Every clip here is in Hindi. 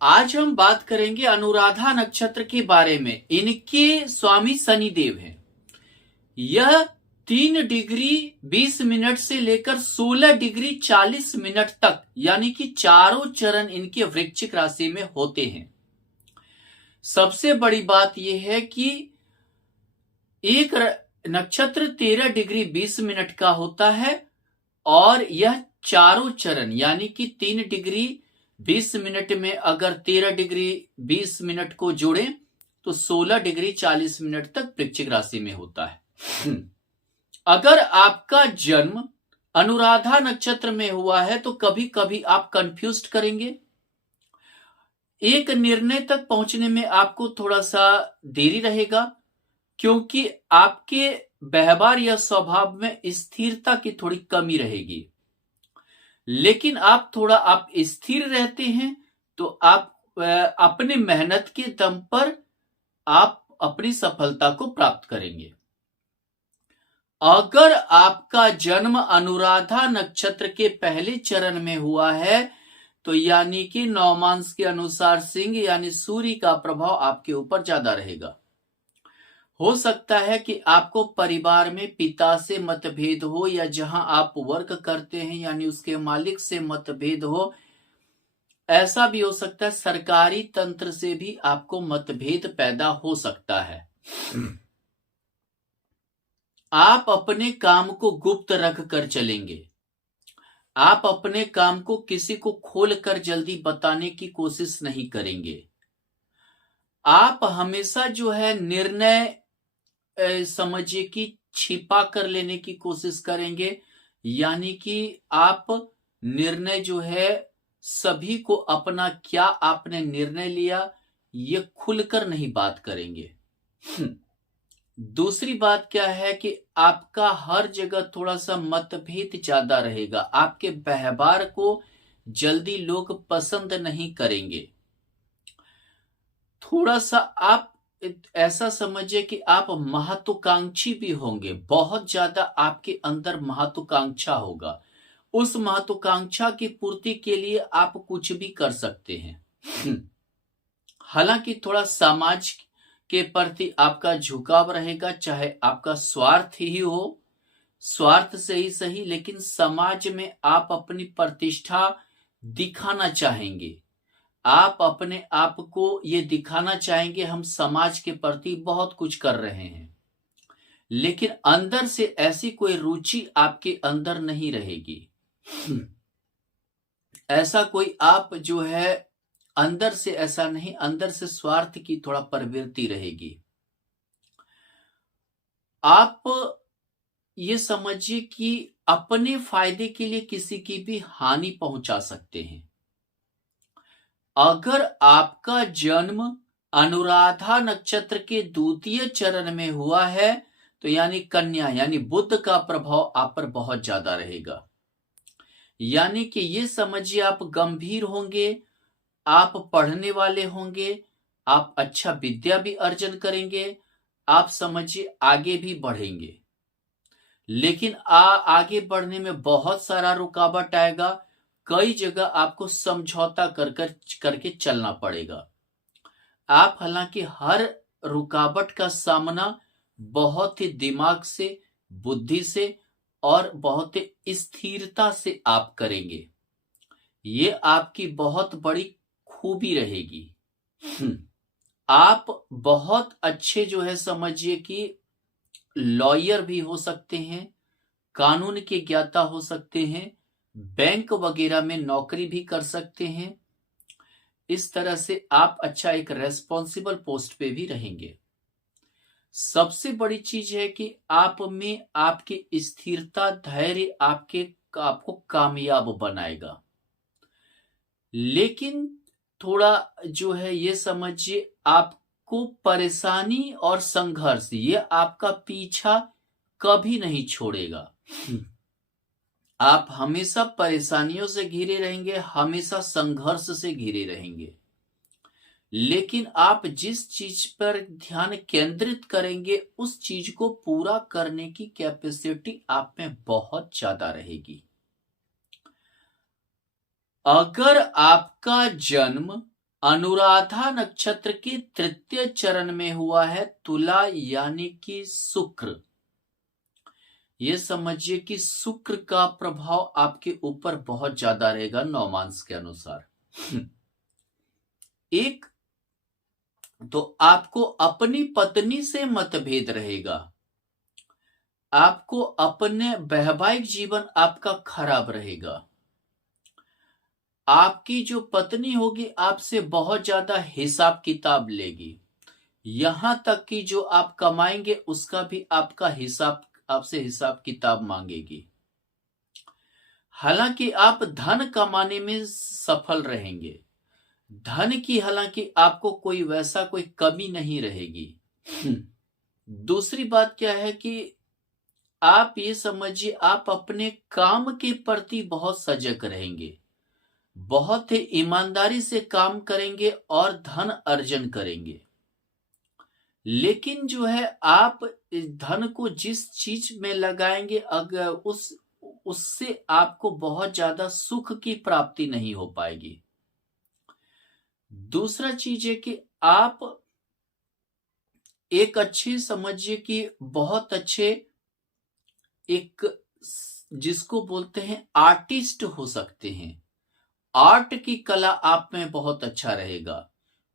आज हम बात करेंगे अनुराधा नक्षत्र के बारे में। इनके स्वामी शनिदेव हैं। यह 3 डिग्री 20 मिनट से लेकर 16 डिग्री 40 मिनट तक यानी कि चारों चरण इनके वृश्चिक राशि में होते हैं। सबसे बड़ी बात यह है कि एक नक्षत्र 13 डिग्री 20 मिनट का होता है और यह चारों चरण यानी कि 3 डिग्री 20 मिनट में अगर 13 डिग्री 20 मिनट को जोड़ें तो 16 डिग्री 40 मिनट तक वृश्चिक राशि में होता है। अगर आपका जन्म अनुराधा नक्षत्र में हुआ है तो कभी कभी आप कंफ्यूज करेंगे। एक निर्णय तक पहुंचने में आपको थोड़ा सा देरी रहेगा क्योंकि आपके व्यवहार या स्वभाव में स्थिरता की थोड़ी कमी रहेगी। लेकिन आप स्थिर रहते हैं तो आप अपने मेहनत के दम पर आप अपनी सफलता को प्राप्त करेंगे। अगर आपका जन्म अनुराधा नक्षत्र के पहले चरण में हुआ है तो यानी कि नवमांश के अनुसार सिंह यानी सूर्य का प्रभाव आपके ऊपर ज्यादा रहेगा। हो सकता है कि आपको परिवार में पिता से मतभेद हो या जहां आप वर्क करते हैं यानी उसके मालिक से मतभेद हो। ऐसा भी हो सकता है सरकारी तंत्र से भी आपको मतभेद पैदा हो सकता है। आप अपने काम को गुप्त रख कर चलेंगे। आप अपने काम को किसी को खोल कर जल्दी बताने की कोशिश नहीं करेंगे। आप हमेशा जो है निर्णय समझिए कि छिपा कर लेने की कोशिश करेंगे यानी कि आप निर्णय जो है सभी को अपना क्या आपने निर्णय लिया ये खुलकर नहीं बात करेंगे। दूसरी बात क्या है कि आपका हर जगह थोड़ा सा मतभेद ज्यादा रहेगा। आपके व्यवहार को जल्दी लोग पसंद नहीं करेंगे। थोड़ा सा आप ऐसा समझिए कि आप महत्वाकांक्षी भी होंगे। बहुत ज्यादा आपके अंदर महत्वाकांक्षा होगा। उस महत्वाकांक्षा की पूर्ति के लिए आप कुछ भी कर सकते हैं। हालांकि थोड़ा समाज के प्रति आपका झुकाव रहेगा, चाहे आपका स्वार्थ ही हो, स्वार्थ से ही सही, लेकिन समाज में आप अपनी प्रतिष्ठा दिखाना चाहेंगे। आप अपने आप को ये दिखाना चाहेंगे हम समाज के प्रति बहुत कुछ कर रहे हैं, लेकिन अंदर से ऐसी कोई रुचि आपके अंदर नहीं रहेगी। ऐसा कोई आप जो है अंदर से ऐसा नहीं, अंदर से स्वार्थ की थोड़ा प्रवृत्ति रहेगी। आप ये समझिए कि अपने फायदे के लिए किसी की भी हानि पहुंचा सकते हैं। अगर आपका जन्म अनुराधा नक्षत्र के द्वितीय चरण में हुआ है तो यानी कन्या यानी बुध का प्रभाव आप पर बहुत ज्यादा रहेगा। यानी कि ये समझिए आप गंभीर होंगे, आप पढ़ने वाले होंगे, आप अच्छा विद्या भी अर्जन करेंगे, आप समझिए आगे भी बढ़ेंगे। लेकिन आगे बढ़ने में बहुत सारा रुकावट आएगा। कई जगह आपको समझौता करके चलना पड़ेगा। आप हालांकि हर रुकावट का सामना बहुत ही दिमाग से, बुद्धि से और बहुत ही स्थिरता से आप करेंगे। ये आपकी बहुत बड़ी खूबी रहेगी। आप बहुत अच्छे जो है समझिए कि लॉयर भी हो सकते हैं, कानून के ज्ञाता हो सकते हैं, बैंक वगैरह में नौकरी भी कर सकते हैं। इस तरह से आप अच्छा एक रेस्पॉन्सिबल पोस्ट पे भी रहेंगे। सबसे बड़ी चीज है कि आप में आपकी स्थिरता, धैर्य आपको कामयाब बनाएगा। लेकिन थोड़ा जो है ये समझिए आपको परेशानी और संघर्ष ये आपका पीछा कभी नहीं छोड़ेगा। आप हमेशा परेशानियों से घिरे रहेंगे, हमेशा संघर्ष से घिरे रहेंगे। लेकिन आप जिस चीज पर ध्यान केंद्रित करेंगे उस चीज को पूरा करने की कैपेसिटी आप में बहुत ज्यादा रहेगी। अगर आपका जन्म अनुराधा नक्षत्र के तृतीय चरण में हुआ है तुला यानी कि शुक्र। ये समझिए कि शुक्र का प्रभाव आपके ऊपर बहुत ज्यादा रहेगा नौमांस के अनुसार। एक तो आपको अपनी पत्नी से मतभेद रहेगा, आपको अपने वैवाहिक जीवन आपका खराब रहेगा, आपकी जो पत्नी होगी आपसे बहुत ज्यादा हिसाब किताब लेगी, यहां तक कि जो आप कमाएंगे उसका भी आपसे हिसाब किताब मांगेगी। हालांकि आप धन कमाने में सफल रहेंगे, धन की हालांकि आपको कोई कमी नहीं रहेगी। दूसरी बात क्या है कि आप ये समझिए आप अपने काम के प्रति बहुत सजग रहेंगे, बहुत ही ईमानदारी से काम करेंगे और धन अर्जन करेंगे। लेकिन जो है आप इस धन को जिस चीज में लगाएंगे अगर उससे आपको बहुत ज्यादा सुख की प्राप्ति नहीं हो पाएगी। दूसरा चीज है कि आप एक अच्छे समझिए कि बहुत अच्छे एक जिसको बोलते हैं आर्टिस्ट हो सकते हैं। आर्ट की कला आप में बहुत अच्छा रहेगा,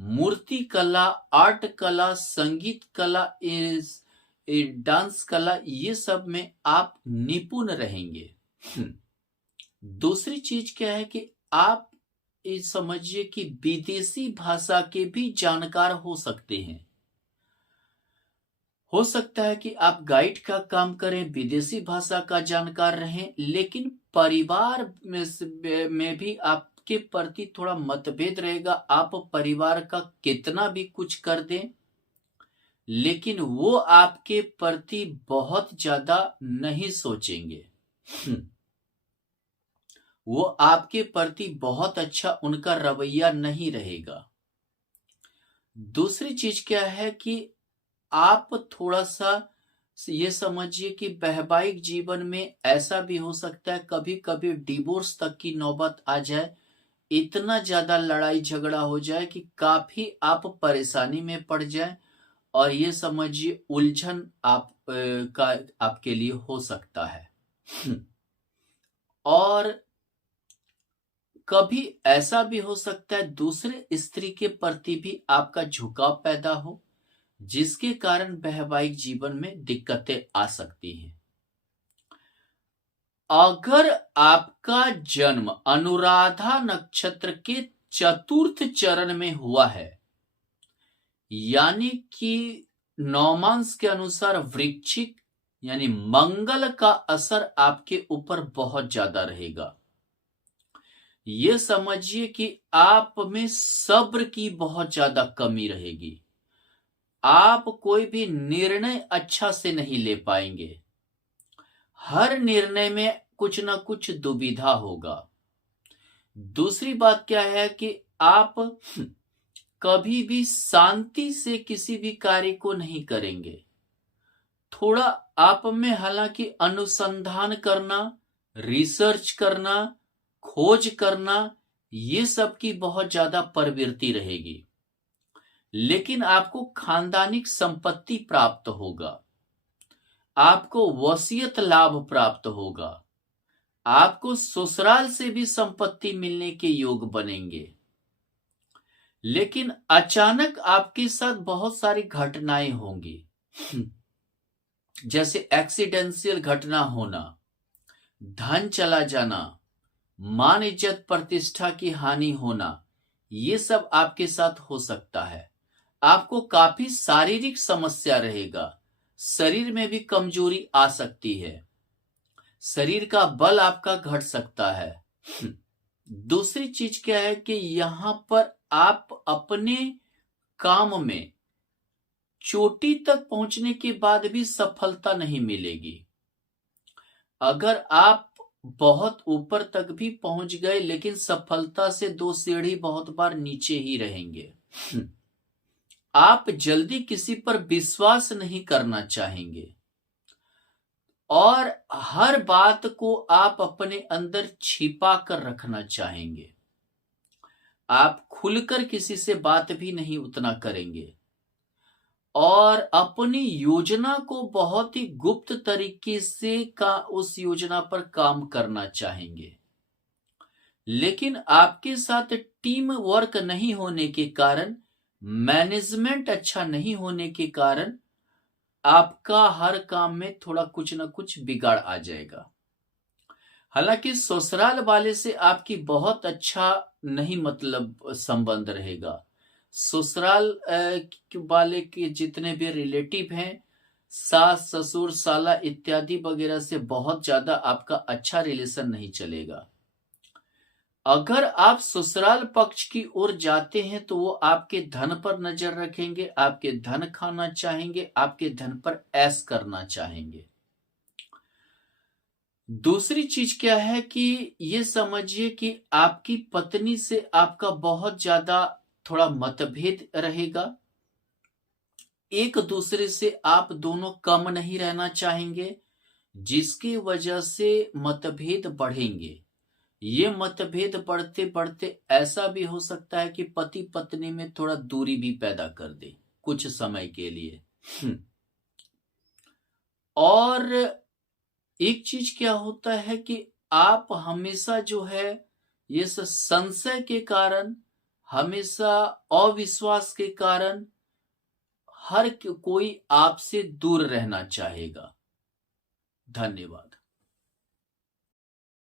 मूर्ति कला, आर्ट कला, संगीत कला, डांस कला, ये सब में आप निपुण रहेंगे। दूसरी चीज क्या है कि आप समझिए कि विदेशी भाषा के भी जानकार हो सकते हैं। हो सकता है कि आप गाइड का काम करें, विदेशी भाषा का जानकार रहें, लेकिन परिवार में भी आपके प्रति थोड़ा मतभेद रहेगा। आप परिवार का कितना भी कुछ कर दें, लेकिन वो आपके प्रति बहुत ज्यादा नहीं सोचेंगे। वो आपके प्रति बहुत अच्छा उनका रवैया नहीं रहेगा। दूसरी चीज क्या है कि आप थोड़ा सा ये समझिए कि वैवाहिक जीवन में ऐसा भी हो सकता है कभी कभी डिवोर्स तक की नौबत आ जाए, इतना ज्यादा लड़ाई झगड़ा हो जाए कि काफी आप परेशानी में पड़ जाए और ये समझिए उलझन आपके लिए हो सकता है। और कभी ऐसा भी हो सकता है दूसरे स्त्री के प्रति भी आपका झुकाव पैदा हो, जिसके कारण वैवाहिक जीवन में दिक्कतें आ सकती हैं। अगर आपका जन्म अनुराधा नक्षत्र के चतुर्थ चरण में हुआ है, यानी कि नौमांस के अनुसार वृश्चिक यानी मंगल का असर आपके ऊपर बहुत ज्यादा रहेगा। ये समझिए कि आप में सब्र की बहुत ज्यादा कमी रहेगी, आप कोई भी निर्णय अच्छा से नहीं ले पाएंगे, हर निर्णय में कुछ ना कुछ दुविधा होगा। दूसरी बात क्या है कि आप कभी भी शांति से किसी भी कार्य को नहीं करेंगे। थोड़ा आप में हालांकि अनुसंधान करना, रिसर्च करना, खोज करना, ये सब की बहुत ज्यादा प्रवृत्ति रहेगी। लेकिन आपको खानदानिक संपत्ति प्राप्त होगा, आपको वसीयत लाभ प्राप्त होगा, आपको ससुराल से भी संपत्ति मिलने के योग बनेंगे। लेकिन अचानक आपके साथ बहुत सारी घटनाएं होंगी, जैसे एक्सीडेंशियल घटना होना, धन चला जाना, मान इज्जत प्रतिष्ठा की हानि होना, ये सब आपके साथ हो सकता है। आपको काफी शारीरिक समस्या रहेगा, शरीर में भी कमजोरी आ सकती है, शरीर का बल आपका घट सकता है। दूसरी चीज क्या है कि यहां पर आप अपने काम में चोटी तक पहुंचने के बाद भी सफलता नहीं मिलेगी। अगर आप बहुत ऊपर तक भी पहुंच गए लेकिन सफलता से 2 सीढ़ी बहुत बार नीचे ही रहेंगे। आप जल्दी किसी पर विश्वास नहीं करना चाहेंगे और हर बात को आप अपने अंदर छिपा कर रखना चाहेंगे। आप खुलकर किसी से बात भी नहीं उतना करेंगे और अपनी योजना को बहुत ही गुप्त तरीके से उस योजना पर काम करना चाहेंगे। लेकिन आपके साथ टीम वर्क नहीं होने के कारण, मैनेजमेंट अच्छा नहीं होने के कारण आपका हर काम में थोड़ा कुछ ना कुछ बिगाड़ आ जाएगा। हालांकि ससुराल वाले से आपकी बहुत अच्छा नहीं मतलब संबंध रहेगा। ससुराल वाले के जितने भी रिलेटिव हैं, सास ससुर साला इत्यादि वगैरह से बहुत ज्यादा आपका अच्छा रिलेशन नहीं चलेगा। अगर आप ससुराल पक्ष की ओर जाते हैं तो वो आपके धन पर नजर रखेंगे, आपके धन खाना चाहेंगे, आपके धन पर ऐश करना चाहेंगे। दूसरी चीज क्या है कि ये समझिए कि आपकी पत्नी से आपका बहुत ज्यादा थोड़ा मतभेद रहेगा। एक दूसरे से आप दोनों कम नहीं रहना चाहेंगे, जिसकी वजह से मतभेद बढ़ेंगे। ये मतभेद बढ़ते बढ़ते ऐसा भी हो सकता है कि पति पत्नी में थोड़ा दूरी भी पैदा कर दे कुछ समय के लिए। और एक चीज क्या होता है कि आप हमेशा जो है ये संशय के कारण, हमेशा अविश्वास के कारण हर कोई आपसे दूर रहना चाहेगा। धन्यवाद।